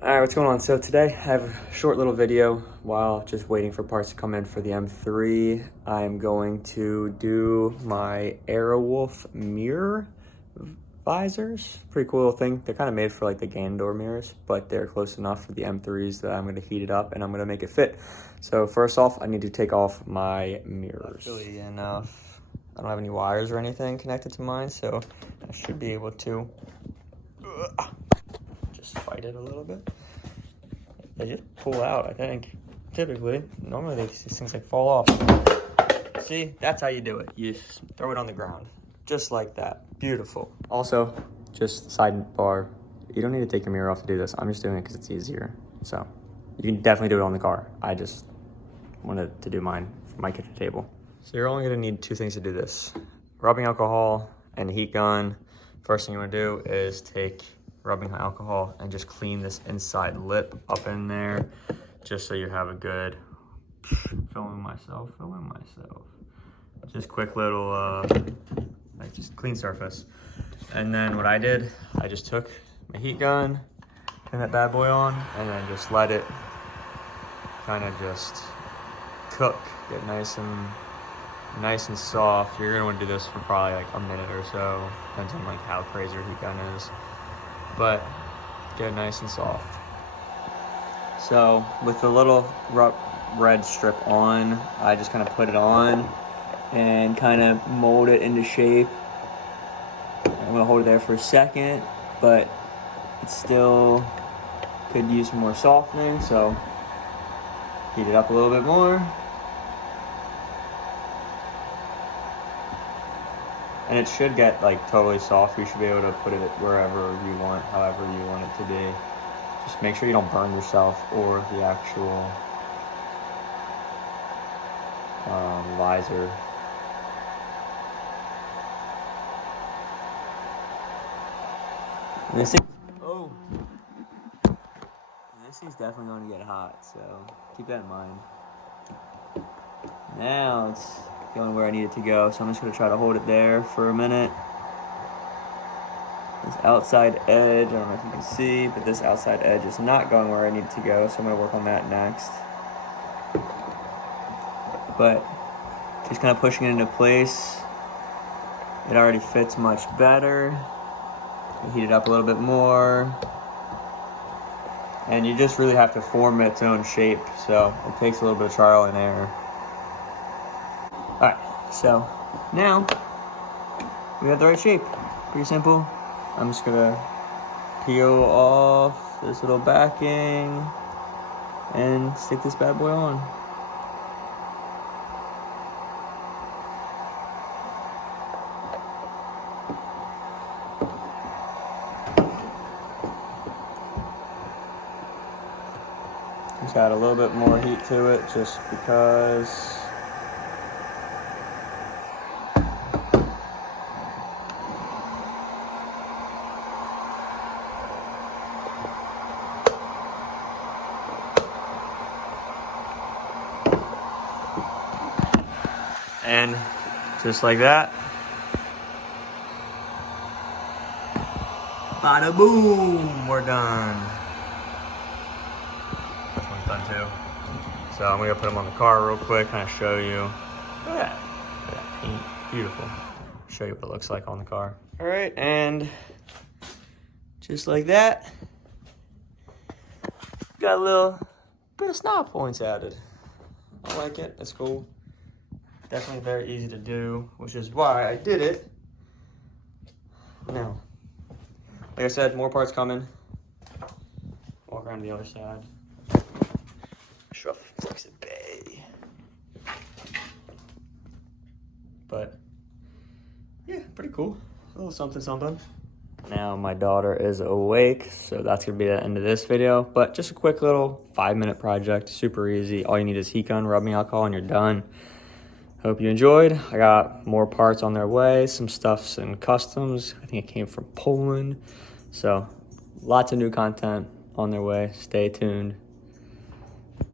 Alright, what's going on? So today I have a short little video while just waiting for parts to come in for the M3. I'm going to do my Aerowolf mirror visors. Pretty cool little thing. They're kind of made for like the Gandor mirrors, but they're close enough for the M3s that I'm going to heat it up and I'm going to make it fit. So first off, I need to take off my mirrors. Luckily enough, I don't have any wires or anything connected to mine, so I should be able to just fight it a little bit. They just pull out, I think. Typically, normally these things like fall off. See, that's how you do it. You just throw it on the ground, just like that. Beautiful. Also, just sidebar, you don't need to take your mirror off to do this. I'm just doing it because it's easier. So you can definitely do it on the car. I just wanted to do mine for my kitchen table. So you're only gonna need two things to do this: rubbing alcohol and a heat gun. First thing you wanna do is take rubbing alcohol and just clean this inside lip up in there, just so you have a good filming myself, just quick little like just clean surface. And then what I did, I just took my heat gun, turn that bad boy on, and then just let it kind of just cook, get nice and soft. You're gonna want to do this for probably like a minute or so, depends on like how crazy your heat gun is, but get it nice and soft. So with the little red strip on, I just kind of put it on and kind of mold it into shape. I'm gonna hold it there for a second, but it still could use some more softening, so heat it up a little bit more. And it should get like totally soft. You should be able to put it wherever you want, however you want it to be. Just make sure you don't burn yourself or the actual visor. And this thing's definitely going to get hot, so keep that in mind. Now it's going where I need it to go, so I'm just going to try to hold it there for a minute. This outside edge, I don't know if you can see, but this outside edge is not going where I need it to go, so I'm going to work on that next. But just kind of pushing it into place. It already fits much better. Heat it up a little bit more. And you just really have to form its own shape, so it takes a little bit of trial and error. Alright, so now we have the right shape. Pretty simple. I'm just gonna peel off this little backing and stick this bad boy on. Just add a little bit more heat to it just because. And just like that, bada boom, we're done. This one's done too. So I'm gonna put them on the car real quick, kind of show you. Look at that. Look at that paint, beautiful. Show you what it looks like on the car. All right, and just like that, got a little bit of snob points added. I like it, it's cool. Definitely very easy to do, which is why I did it. Now, like I said, more parts coming. Walk around to the other side. Show off Flexit Bay. But yeah, pretty cool. A little something, something. Now my daughter is awake, so that's gonna be the end of this video. But just a quick little 5-minute project, super easy. All you need is heat gun, rubbing alcohol, and you're done. Hope you enjoyed. I got more parts on their way, some stuffs and customs. I think it came from Poland. So lots of new content on their way. Stay tuned.